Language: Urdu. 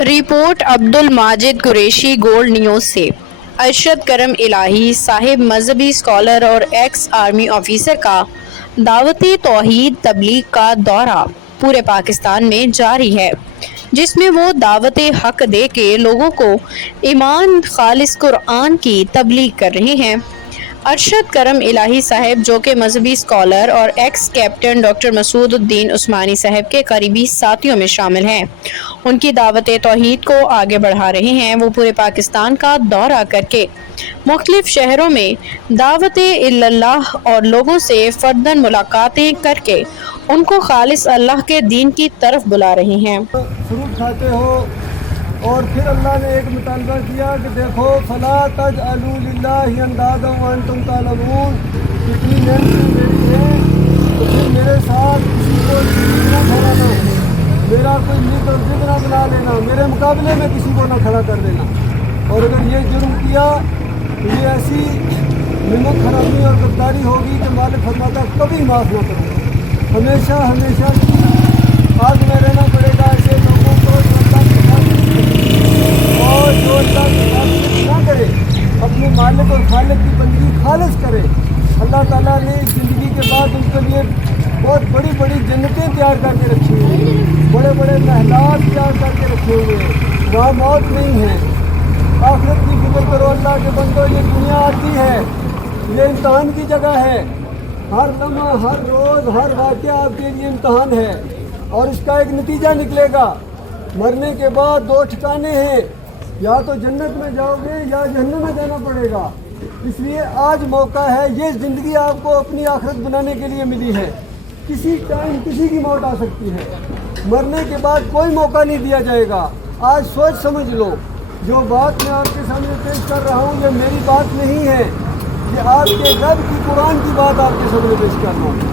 Report Abdul Majid Qureshi gold news سے۔ ارشد کرم الہی صاحب مذہبی اسکالر اور ایکس آرمی آفیسر کا دعوت توحید تبلیغ کا دورہ پورے پاکستان میں جاری ہے، جس میں وہ دعوت حق دے کے لوگوں کو ایمان خالص قرآن کی تبلیغ کر رہے ہیں۔ ارشد کرم الہی صاحب، جو کہ مذہبی اسکالر اور ایکس کیپٹن ڈاکٹر مسعود الدین عثمانی صاحب کے قریبی ساتھیوں میں شامل ہیں، ان کی دعوت توحید کو آگے بڑھا رہے ہیں۔ وہ پورے پاکستان کا دورہ کر کے مختلف شہروں میں دعوت اللہ اور لوگوں سے فرداً ملاقاتیں کر کے ان کو خالص اللہ کے دین کی طرف بلا رہے ہیں۔ فروٹ کھاتے ہو اور پھر اللہ نے ایک مطالبہ کیا کہ دیکھو فلا تجعلوا للہ اندادا وانتم تعلمون، اتنی نعمتیں میری ہیں تو پھر میرے ساتھ کسی کو شریک نہ ٹھہرانا، میرا کوئی نیک اور ضد نہ بنا لینا، میرے مقابلے میں کسی کو نہ کھڑا کر دینا۔ اور اگر یہ جرم کیا تو یہ ایسی منت حرامی اور غداری ہوگی کہ مالک فرماتا کبھی معاف نہ کروں، ہمیشہ ہمیشہ آگ میں رہنا پڑے گا ایسے لوگوں کو جو اللہ کے ساتھ اور جو اللہ کے ساتھ نہ کرے، اپنے مالک اور خالق کی بندگی خالص کرے۔ اللہ تعالیٰ نے اس زندگی کے بعد ان کے لیے بہت بڑی بڑی جنتیں تیار کر کے رکھی ہوئی ہیں، بڑے بڑے محلات تیار کر کے رکھے ہوئے ہیں، وہاں موت نہیں ہے۔ آخرت کی فکر کرو اللہ کے بندو، یہ دنیا آتی ہے، یہ امتحان کی جگہ ہے، ہر لمحہ ہر روز ہر واقعہ آپ کے لیے امتحان ہے اور اس کا ایک نتیجہ نکلے گا۔ مرنے کے بعد دو ٹھکانے ہیں، یا تو جنت میں جاؤ گے یا جہنم میں جانا پڑے گا۔ اس لیے آج موقع ہے، یہ زندگی آپ کو اپنی آخرت بنانے کے لیے ملی ہے۔ کسی ٹائم کسی کی موت آ سکتی ہے، مرنے کے بعد کوئی موقع نہیں دیا جائے گا۔ آج سوچ سمجھ لو، جو بات میں آپ کے سامنے پیش کر رہا ہوں یہ میری بات نہیں ہے، یہ آپ کے رب کی قرآن کی بات آپ کے سامنے پیش کر رہا ہوں۔